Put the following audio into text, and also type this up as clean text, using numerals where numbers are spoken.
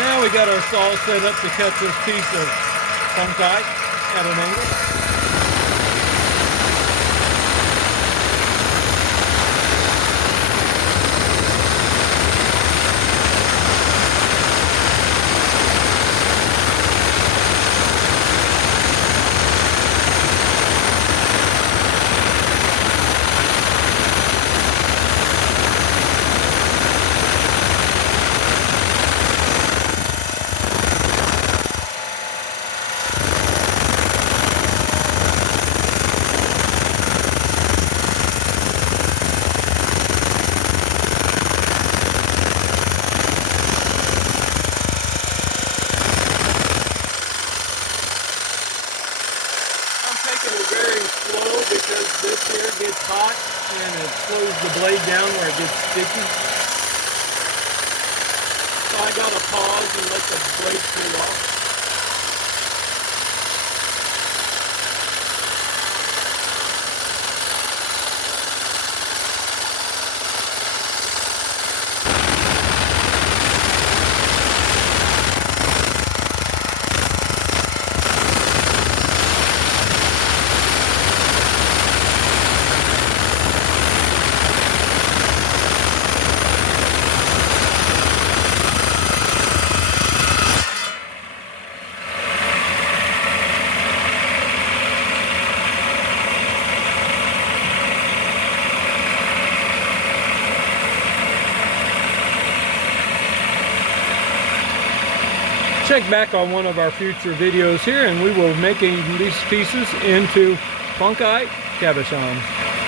Now we got our saw set up to cut this piece of Funkite at an angle. Taking it very slow because this here gets hot and it slows the blade down where it gets sticky. So I gotta pause and let the blade cool off. Check back on one of our future videos here and we will be making these pieces into Funkite cabochons.